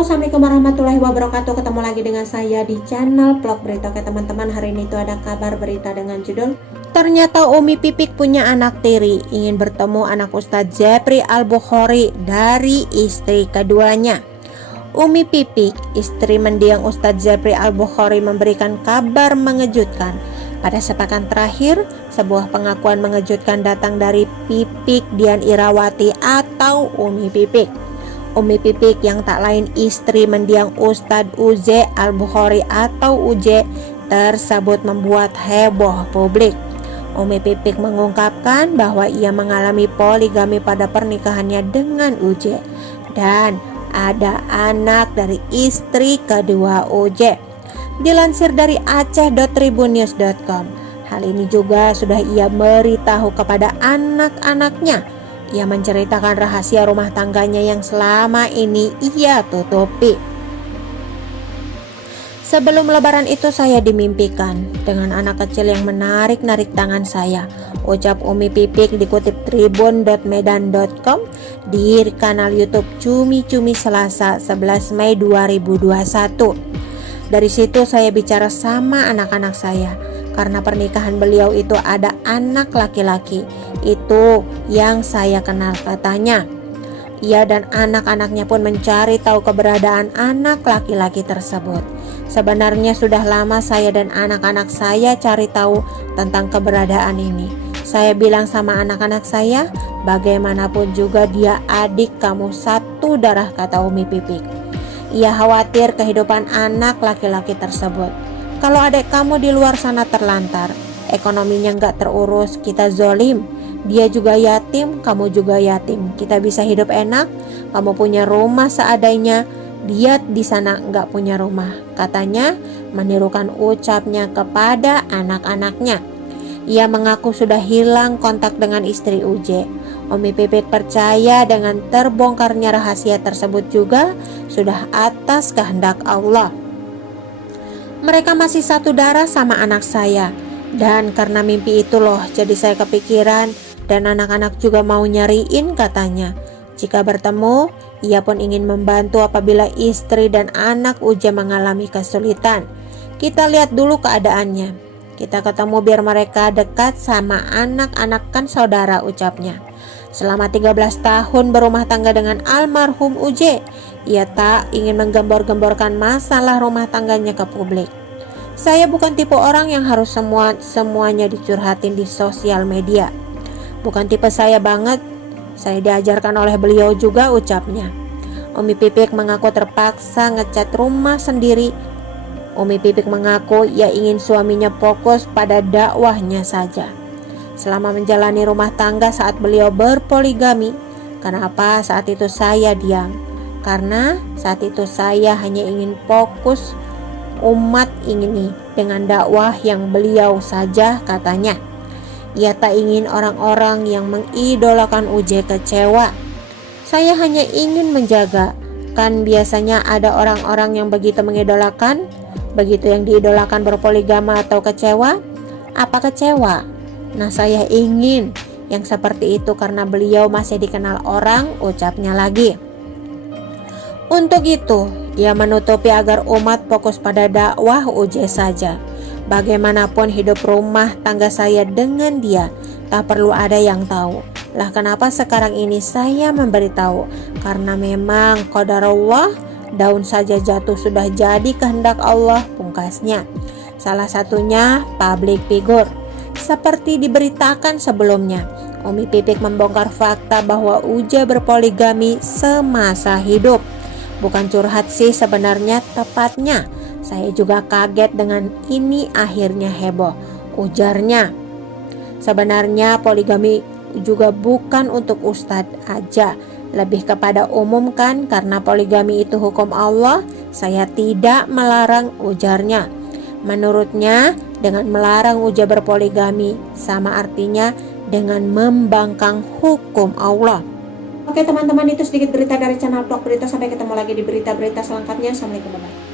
Halo, assalamualaikum warahmatullahi wabarakatuh. Ketemu lagi dengan saya di channel vlog berita. Oke teman-teman, hari ini tuh ada kabar berita dengan judul ternyata Umi Pipik punya anak tiri, ingin bertemu anak Ustadz Jepri Al-Bukhari dari istri keduanya. Umi Pipik, istri mendiang Ustadz Jepri Al-Bukhari, memberikan kabar mengejutkan. Pada sepekan terakhir, sebuah pengakuan mengejutkan datang dari Pipik Dian Irawati atau Umi Pipik. Umi Pipik yang tak lain istri mendiang Ustadz Uze Al-Bukhari atau Uze tersebut membuat heboh publik. Umi Pipik mengungkapkan bahwa ia mengalami poligami pada pernikahannya dengan Uze dan ada anak dari istri kedua Uze. Dilansir dari aceh.tribunnews.com, hal ini juga sudah ia beritahu kepada anak-anaknya. Ia menceritakan rahasia rumah tangganya yang selama ini ia tutupi. Sebelum lebaran itu saya dimimpikan dengan anak kecil yang menarik-narik tangan saya, ucap Umi Pipik dikutip tribun.medan.com di kanal YouTube Cumi-Cumi Selasa 11 Mei 2021. Dari situ saya bicara sama anak-anak saya. Karena pernikahan beliau itu ada anak laki-laki, itu yang saya kenal, katanya. Ia dan anak-anaknya pun mencari tahu keberadaan anak laki-laki tersebut. Sebenarnya sudah lama saya dan anak-anak saya cari tahu tentang keberadaan ini. Saya bilang sama anak-anak saya, bagaimanapun juga dia adik kamu satu darah, kata Umi Pipik. Ia khawatir kehidupan anak laki-laki tersebut. Kalau adik kamu di luar sana terlantar, ekonominya nggak terurus, kita zolim. Dia juga yatim, kamu juga yatim. Kita bisa hidup enak, kamu punya rumah seadanya, dia di sana nggak punya rumah, katanya menirukan ucapnya kepada anak-anaknya. Ia mengaku sudah hilang kontak dengan istri Uze. Umi Pipik percaya dengan terbongkarnya rahasia tersebut juga sudah atas kehendak Allah. Mereka masih satu darah sama anak saya. Dan karena mimpi itu loh, jadi saya kepikiran dan anak-anak juga mau nyariin, katanya. Jika bertemu, ia pun ingin membantu apabila istri dan anak Uze mengalami kesulitan. Kita lihat dulu keadaannya. Kita ketemu biar mereka dekat sama anak-anak, kan saudara, ucapnya. Selama 13 tahun berumah tangga dengan almarhum Uze, ia tak ingin menggembor-gemborkan masalah rumah tangganya ke publik. Saya bukan tipe orang yang harus semuanya dicurhatin di sosial media. Bukan tipe saya banget. Saya diajarkan oleh beliau juga, ucapnya. Umi Pipik mengaku terpaksa ngecat rumah sendiri. Umi Pipik mengaku ia ingin suaminya fokus pada dakwahnya saja. Selama menjalani rumah tangga saat beliau berpoligami, kenapa saat itu saya diam? Karena saat itu saya hanya ingin fokus umat ini dengan dakwah yang beliau saja, katanya. Ia tak ingin orang-orang yang mengidolakan Uze kecewa. Saya hanya ingin menjaga. Kan biasanya ada orang-orang yang begitu mengidolakan, begitu yang diidolakan berpoligama atau kecewa. Apa kecewa? Nah, saya ingin yang seperti itu karena beliau masih dikenal orang, ucapnya lagi. Untuk itu, ia menutupi agar umat fokus pada dakwah Uze saja. Bagaimanapun hidup rumah tangga saya dengan dia, tak perlu ada yang tahu. Lah kenapa sekarang ini saya memberitahu? Karena memang qadarullah, daun saja jatuh sudah jadi kehendak Allah, pungkasnya. Salah satunya public figure. Seperti diberitakan sebelumnya, Umi Pipik membongkar fakta bahwa Uze berpoligami semasa hidup. Bukan curhat sih sebenarnya, tepatnya saya juga kaget dengan ini, akhirnya heboh, ujarnya. Sebenarnya poligami juga bukan untuk ustadz aja, lebih kepada umum kan, karena poligami itu hukum Allah, saya tidak melarang, ujarnya. Menurutnya, dengan melarang Uze berpoligami sama artinya dengan membangkang hukum Allah. Oke teman-teman, itu sedikit berita dari channel vlog berita. Sampai ketemu lagi di berita-berita selengkapnya. Assalamualaikum warahmatullahi wabarakatuh.